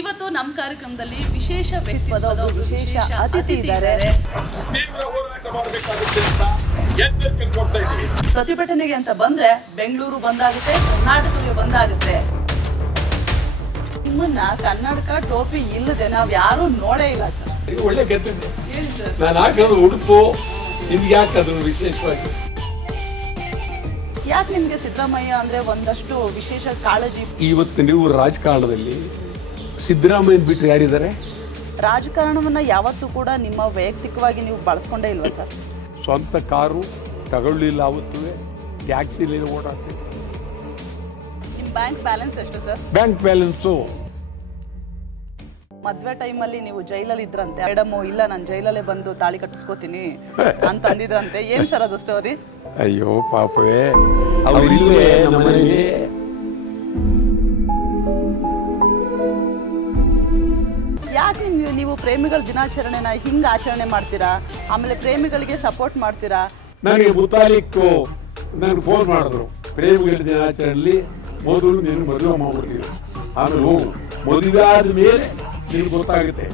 ಇವತ್ತು ನಮ್ಮ ಕಾರ್ಯಕ್ರಮದಲ್ಲಿ ವಿಶೇಷ ವ್ಯಕ್ತಿತ್ವದ ವಿಶೇಷ ಅತಿಥಿ ಇದ್ದಾರೆ. ಪ್ರತಿಭಟನೆಗೆ ಅಂತ ಬಂದ್ರೆ ಬೆಂಗಳೂರು ಬಂದಾಗುತ್ತೆ, ಕರ್ನಾಟಕಕ್ಕೆ ಬಂದಾಗುತ್ತೆ. ನಿಮ್ಮನ್ನ ಕನ್ನಡಕ ಟೋಪಿ ಇಲ್ಲದೆ ನಾವ್ ಯಾರು ನೋಡೇ ಇಲ್ಲ ಸರ್. ಒಳ್ಳೆ ಗೆದ್ದಿದೆ. ಹೇಳಿ ಸರ್. ನಾನು ಹಾಕೋದು ಉಡುಪು ನಿಮ್ಗೆ ಯಾಕೆ ಅದು ವಿಶೇಷವಾಗಿ? ಯಾಕೆ ನಿಮ್ಗೆ ಸಿದ್ದರಾಮಯ್ಯ ಅಂದ್ರೆ ಒಂದಷ್ಟು ವಿಶೇಷ ಕಾಳಜಿ? ಇವತ್ತು ನೀವು ರಾಜಕಾರಣದಲ್ಲಿ ಸಿದ್ದರಾಮಯ್ಯ ಬಿಟ್ಟರೆ ಯಾರಿದ್ದಾರೆ? ರಾಜಕಾರಣವನ್ನ ಯಾವತ್ತೂ ಕೂಡ ನಿಮ್ಮ ವೈಯಕ್ತಿಕವಾಗಿ ನೀವು ಬಳಸ್ಕೊಂಡೇ ಇಲ್ವಾ ಸರ್? ಸ್ವಂತ ಕಾರು ತಗೊಳ್ಳಿಲ್ಲ, ಅವತ್ತು ಟ್ಯಾಕ್ಸಿಲಿ ಓಡಾಡ್ತೀವಿ. ನಿಮ್ ಬ್ಯಾಂಕ್ ಬ್ಯಾಲೆನ್ಸ್ ಎಷ್ಟು ಸರ್? ಬ್ಯಾಂಕ್ ಬ್ಯಾಲೆನ್ಸು ಮದ್ವೆ ಟೈಮಲ್ಲಿ ನೀವು ಜೈಲಲ್ಲಿ ಇದ್ರಂತೆ. ಮೇಡಮ್ ಇಲ್ಲ ನಾನು ಜೈಲಲ್ಲೇ ಬಂದು ತಾಳಿ ಕಟ್ಟಿಸ್ಕೋತೀನಿ ಅಂತ ಅಂದಿದ್ರಂತೆ. ಏನ್ ಸರ್ ಅದು ಸ್ಟೋರಿ? ಅಯ್ಯೋ ಪಾಪವೇ, ಅವರಿಲ್ಲೇ ನಮ್ಮನೆಗೆ. ಯಾಕೆ ನೀವು ಪ್ರೇಮಿಗಳ ದಿನಾಚರಣೆನ ಹಿಂಗ ಆಚರಣೆ ಮಾಡ್ತೀರಾ? ಆಮೇಲೆ ಪ್ರೇಮಿಗಳಿಗೆ ಸಪೋರ್ಟ್ ಮಾಡ್ತೀರಾ? ನನಗೆ ಮುತಾಲಿಕ್ಕು ನನಗೆ ಫೋನ್ ಮಾಡಿದ್ರು, ಪ್ರೇಮಿಗಳ ದಿನಾಚರಣೆಯಲ್ಲಿ ಮೊದಲು ನೀನು ಮದುವೆ ಮಾಡ್ಬಿಡ್ತೀವಿ, ಆಮೇಲೆ ಮದುವೆ ಆದ ಮೇಲೆ ನಿಮ್ಗೆ ಗೊತ್ತಾಗುತ್ತೆ